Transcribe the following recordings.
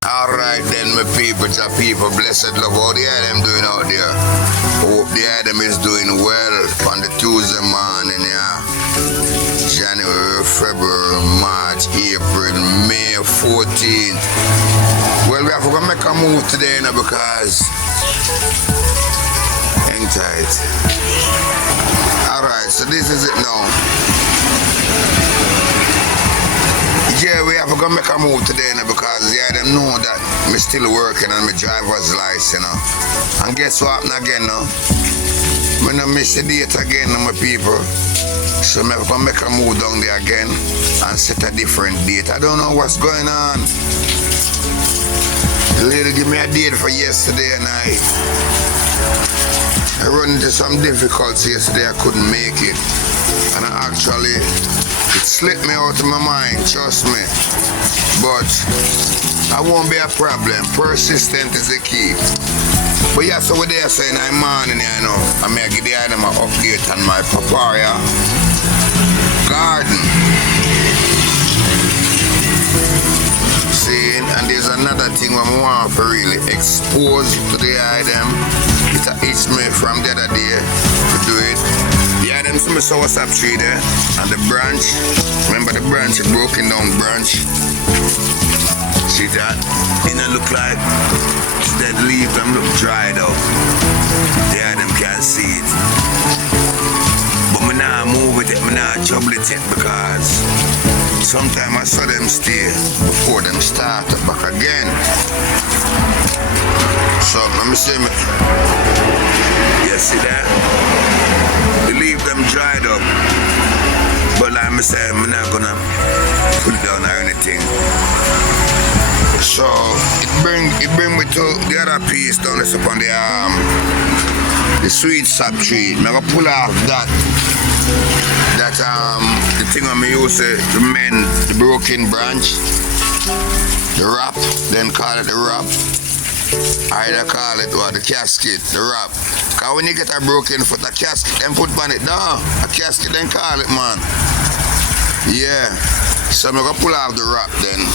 Alright then, my people, blessed love, how the Adam doing out there? Hope the Adam is doing well on the Tuesday morning, yeah. January, February, March, April, May 14th. Well, we have to make a move today now because hang tight. Alright, so this is it now. Yeah, we have to make a move today now because them know that I'm still working on my driver's license, you know. And guess what happened again now? I'm not miss the date again, my people. So I'm going to make a move down there again and set a different date. I don't know what's going on. The lady gave me a date for yesterday night. I run into some difficulties yesterday, I couldn't make it. And it slipped me out of my mind, trust me. But I won't be a problem. Persistent is the key. But yeah, so what they are saying I'm morning, you know. I may give them an update on my papaya garden. See, and there's another thing I want to really expose to the item. It's me from the other day to do it. The item to me saw what's up tree there and the branch. Remember the branch, a broken down branch. See that? It don't look like dead leaves, them look dried out. Yeah, them can't see it. But me nah move with it, me nah trouble it yet because sometimes I saw them stay before them start back again. So let me see me. You see that? The leaves them dried up. But like I said, I'm not gonna put it down or anything. So it bring me to the other piece down this up on the sweet sap tree. I'm gonna pull off that the thing I'm using to mend the broken branch, the wrap, then call it the wrap. Either call it what the casket, the wrap. Cause when you get a broken foot, a casket, then put on it down. A casket, then call it, man. Yeah. So I'm gonna pull off the wrap then.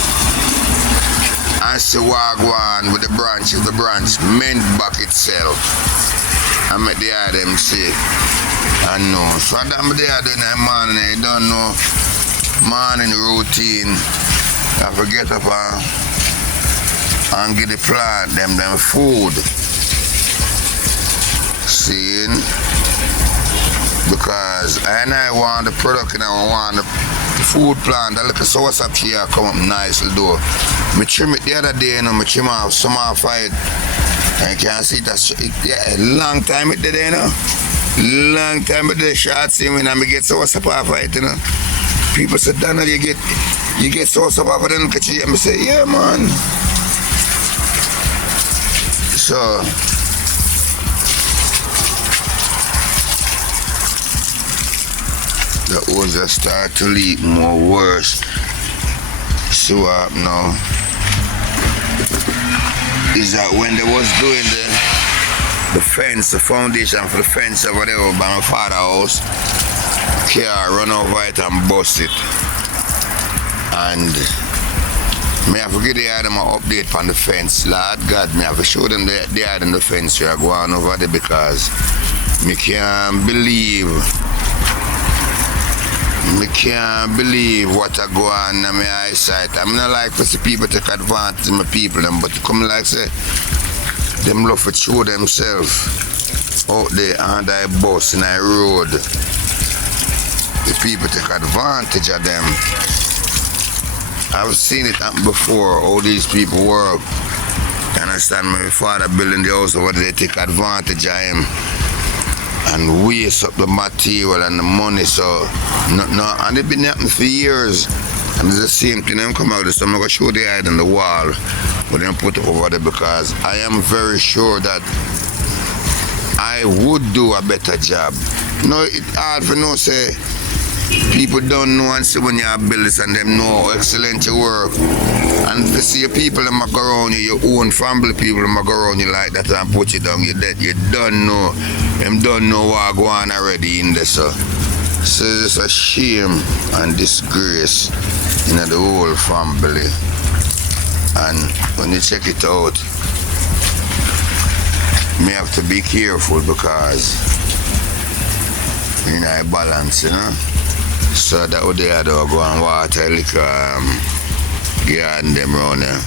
And see what go on with the branch mend back itself. I make the item see. I know. So I'm there then morning, I don't know. Morning routine. I forget up and get the plant them food. See? Because I want the product and I want the food plant. I look at so what's up here come up nicely though. I trim it the other day, you know, I trim off some off it. And you can see that yeah, long time it did, you know. Long time it did short see when I get so what's up off it, you know. People say, Donald, you get so what's up off it, and look at you. I say, yeah man. So the others start to leak more worse. So now is that when they was doing the fence, the foundation for the fence or whatever by my father's house, car run over it and bust it. And may I forget they had them an update on the fence. Lord God, may I have to show them they had in the fence here going over there because me can't believe what I go on in my eyesight. I'm not like for the people take advantage of my people, but to come like say, them love to show themselves out there on that bus in that road. The people take advantage of them. I've seen it happen before, all these people work. You understand, my father building the house over there, they take advantage of him and waste up the material and the money, so no, and it's been happening for years. And it's the same thing, them come out, so I'm going to show the head on the wall, but then put it over there because I am very sure that I would do a better job. No, it's hard for no say, people don't know and see when you have bills and them know how excellent you work. And to see people that go around you, your own family people that go around you like that and put you down, you dead, you don't know. Them don't know what go on already in there, so it's a shame and disgrace in the whole family. And when you check it out, me have to be careful because you know balance, you know. So that would they do go and water liquor garden them round there.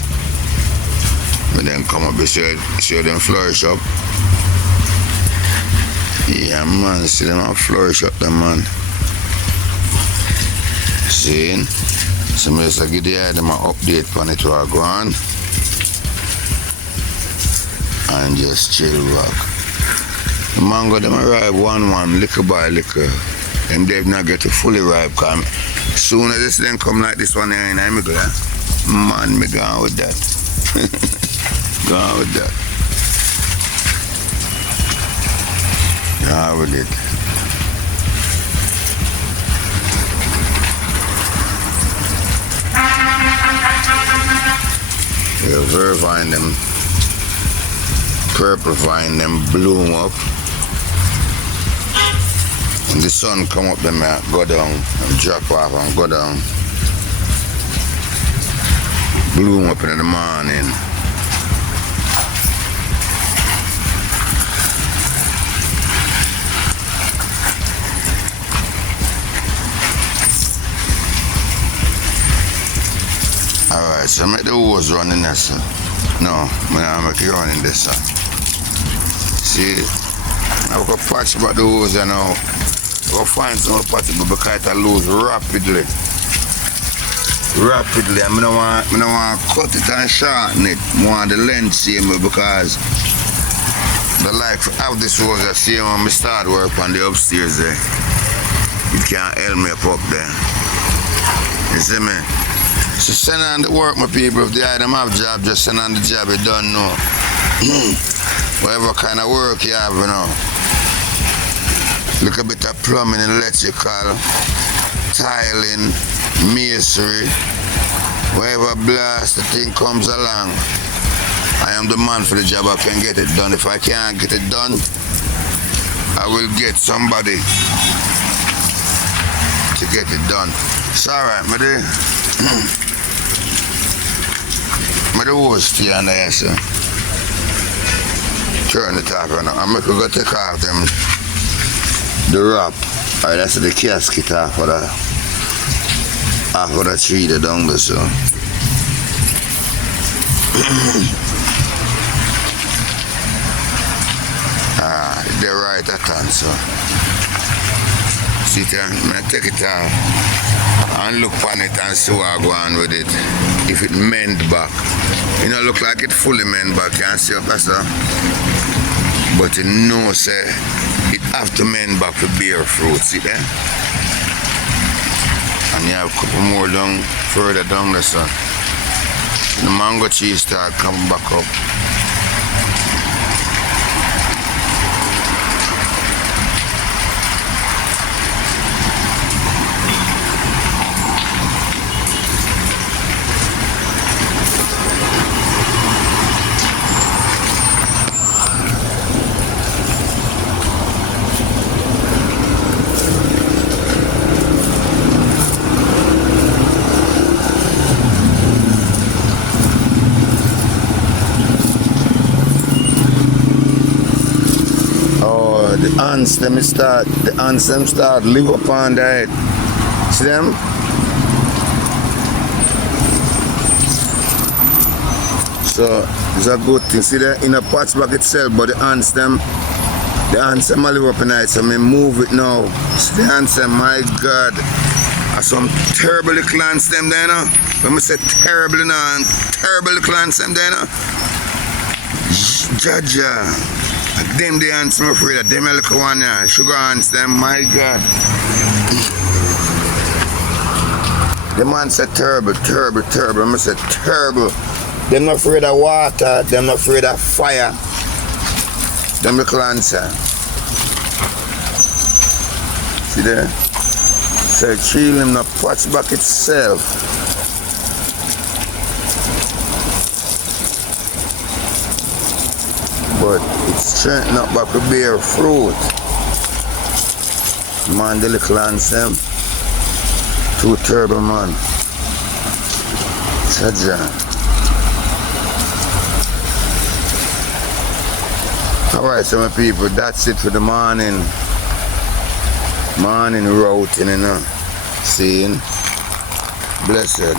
But then come up and show them flourish up. Yeah man, see them flourish up them man. See? So I just give them an update on it while go on. And just chill back. The mango them arrive one liquor by liquor. Them they've not get to fully ripe because soon as this then come like this one here and I'm glad. Man, me gone with that. Gone with that. Gone with it. Yeah, vervine them, purple vine them bloom up. When the sun come up, them go down and drop off and go down. Bloom up in the morning. Alright, so make the hose running there, sir. No, I'm make it running this, sir. See, I will patch about the hose now. I'll find some possible because it lose rapidly. Rapidly. I don't want to cut it and shorten it. I want the length same because the like of this hose the same when I start work on the upstairs there. It can't help me up there. You see me? So send on the work, my people. If the item have job, just send on the job. You don't know. Whatever kind of work you have, you know. Look a bit of plumbing and electrical, tiling, masonry. Whatever blast the thing comes along, I am the man for the job. I can get it done. If I can't get it done, I will get somebody to get it done. It's alright, my dear. My hose stay on there, sir. Turn it off now. I'm going to take off them the wrap. Alright, that's the casket off of the tree the down there, so. They're right at hand, so. See there, I'm going to take it off and look on it and see what I go on with it. If it mend back. You know, look like it fully mend back, you can see up there, sir. But you know, say, it have to mend back to bear fruit, see there? And you have a couple more down, further down there, sir. The mango cheese start coming back up. The ants them start live upon that. See them? So it's a good thing. See that in a patch back itself, but the ants them live up in it. So I move it now. See the ants them, my God. Are some terrible little ants them there now. When I say terrible now, terrible little ants them there now. Jaja. Them the ants I'm afraid of, them little one yeah. Sugar ants them, my God. The man said terrible. I said terrible. Them not afraid of water, them not afraid of fire. Them little ants. See there? So chill him not patch back itself. But it's strength not back to bear fruit. Man, the little ants them. Too terrible, man. Saja. Alright, so my people, that's it for the morning routing, you know. Seeing. Blessed.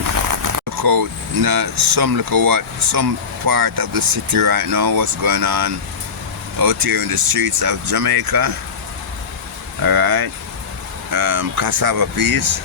Look out, some part of the city right now, what's going on out here in the streets of Jamaica. Alright. Cassava peas.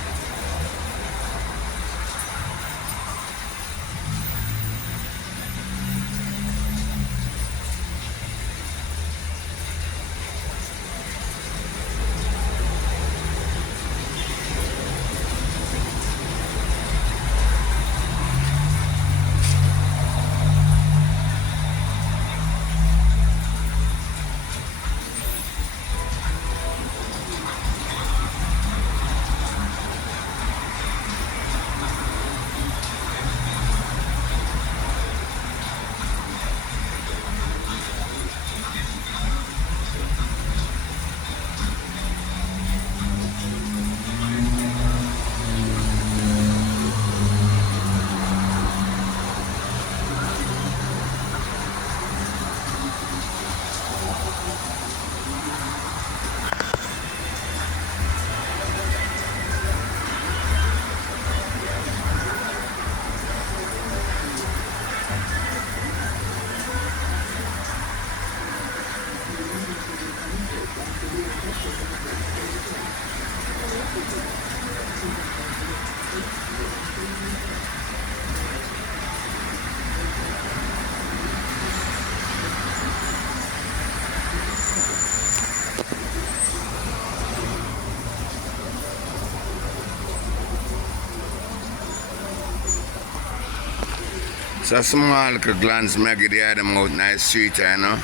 So small little glance make the them out nice street, you know.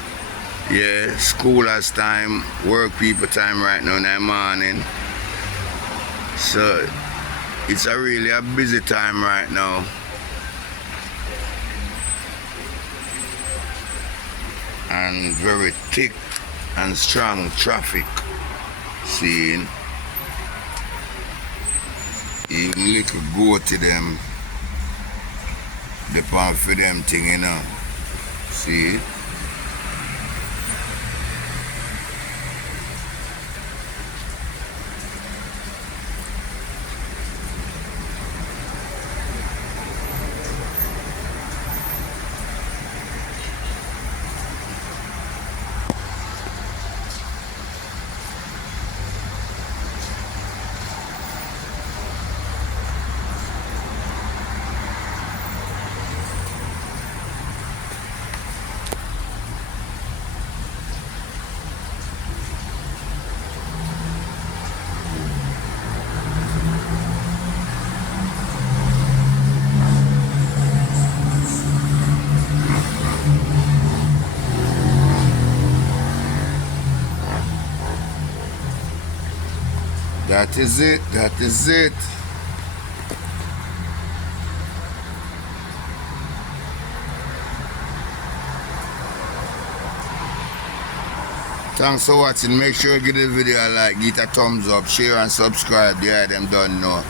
Yeah, school has time, work people time right now in the morning. So it's really a busy time right now. And very thick and strong traffic. Seeing even little go to them. The pump for them thing, you know. See? That is it, that is it. Thanks for watching. Make sure you give the video a like, give it a thumbs up, share and subscribe. Yeah, them don't know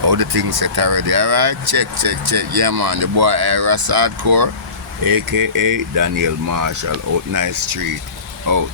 how the things set already. Alright, check. Yeah man, the boy Iras Hardcore, aka Daniel Marshall, out nice street. Out.